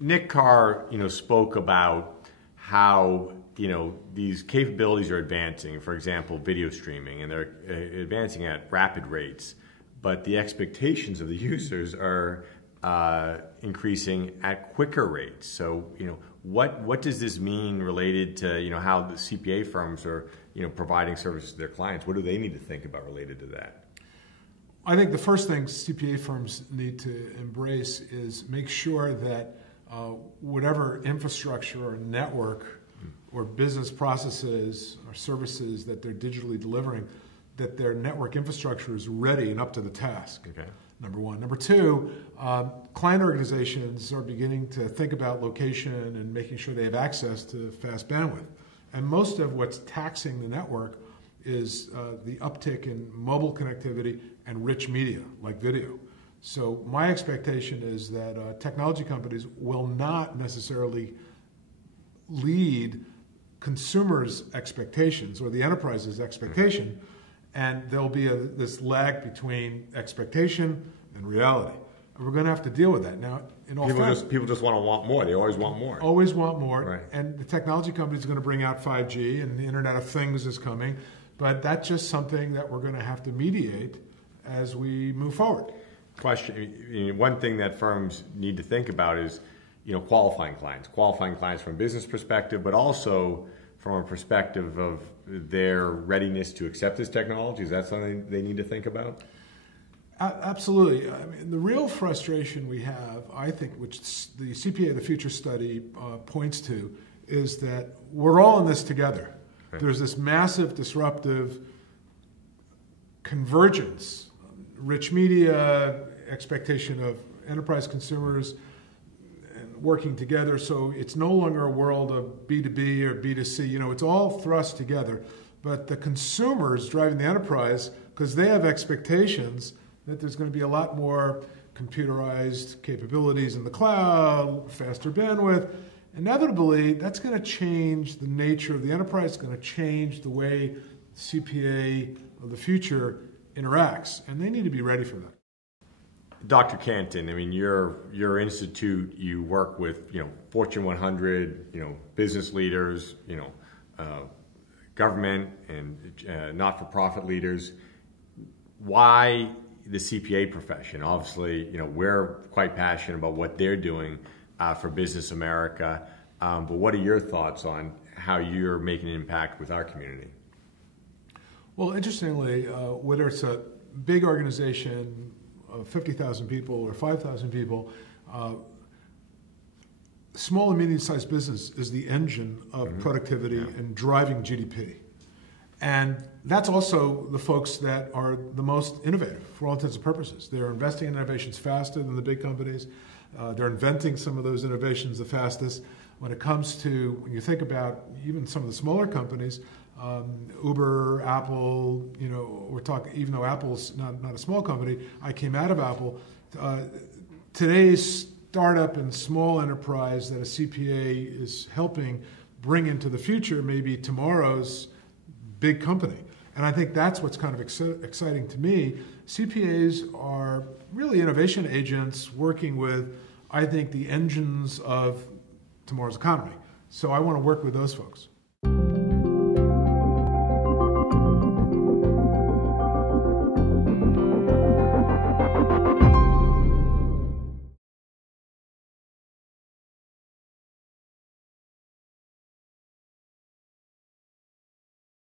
Nick Carr, spoke about how, these capabilities are advancing. For example, video streaming, and they're advancing at rapid rates. But the expectations of the users are increasing at quicker rates. So, what does this mean related to, how the CPA firms are, providing services to their clients? What do they need to think about related to that? I think the first thing CPA firms need to embrace is make sure that whatever infrastructure or network or business processes or services that they're digitally delivering, that their network infrastructure is ready and up to the task. Okay. Number one. Number two, client organizations are beginning to think about location and making sure they have access to fast bandwidth. And most of what's taxing the network is the uptick in mobile connectivity and rich media, like video. So my expectation is that technology companies will not necessarily lead consumers' expectations or the enterprise's expectation, and there'll be this lag between expectation and reality. And we're going to have to deal with that. Now, in all fairness, people just want more. They always want more. Always want more. Right. And the technology company is going to bring out 5G, and the Internet of Things is coming. But that's just something that we're going to have to mediate as we move forward. Question: one thing that firms need to think about is, qualifying clients from a business perspective, but also from a perspective of their readiness to accept this technology. Is that something they need to think about? Absolutely. I mean, the real frustration we have, I think, which the CPA the Future study points to, is that we're all in this together. Right. There's this massive disruptive convergence, rich media, expectation of enterprise consumers and working together. So it's no longer a world of B2B or B2C. It's all thrust together. But the consumers driving the enterprise, because they have expectations that there's going to be a lot more computerized capabilities in the cloud, faster bandwidth. Inevitably, that's going to change the nature of the enterprise. It's going to change the way CPA of the future interacts, and they need to be ready for that. Dr. Canton, I mean, your institute, you work with Fortune 100, business leaders, government and not-for-profit leaders. Why the CPA profession? Obviously, we're quite passionate about what they're doing for Business America. But what are your thoughts on how you're making an impact with our community? Well, interestingly, whether it's a big organization of 50,000 people or 5,000 people, small and medium-sized business is the engine of productivity and driving GDP. And that's also the folks that are the most innovative for all intents and purposes. They're investing in innovations faster than the big companies. They're inventing some of those innovations the fastest. When it comes to, when you think about even some of the smaller companies, Uber, Apple, we're talking, even though Apple's not a small company, I came out of Apple. Today's startup and small enterprise that a CPA is helping bring into the future may be tomorrow's big company. And I think that's what's kind of exciting to me. CPAs are really innovation agents working with, I think, the engines of tomorrow's economy. So I want to work with those folks.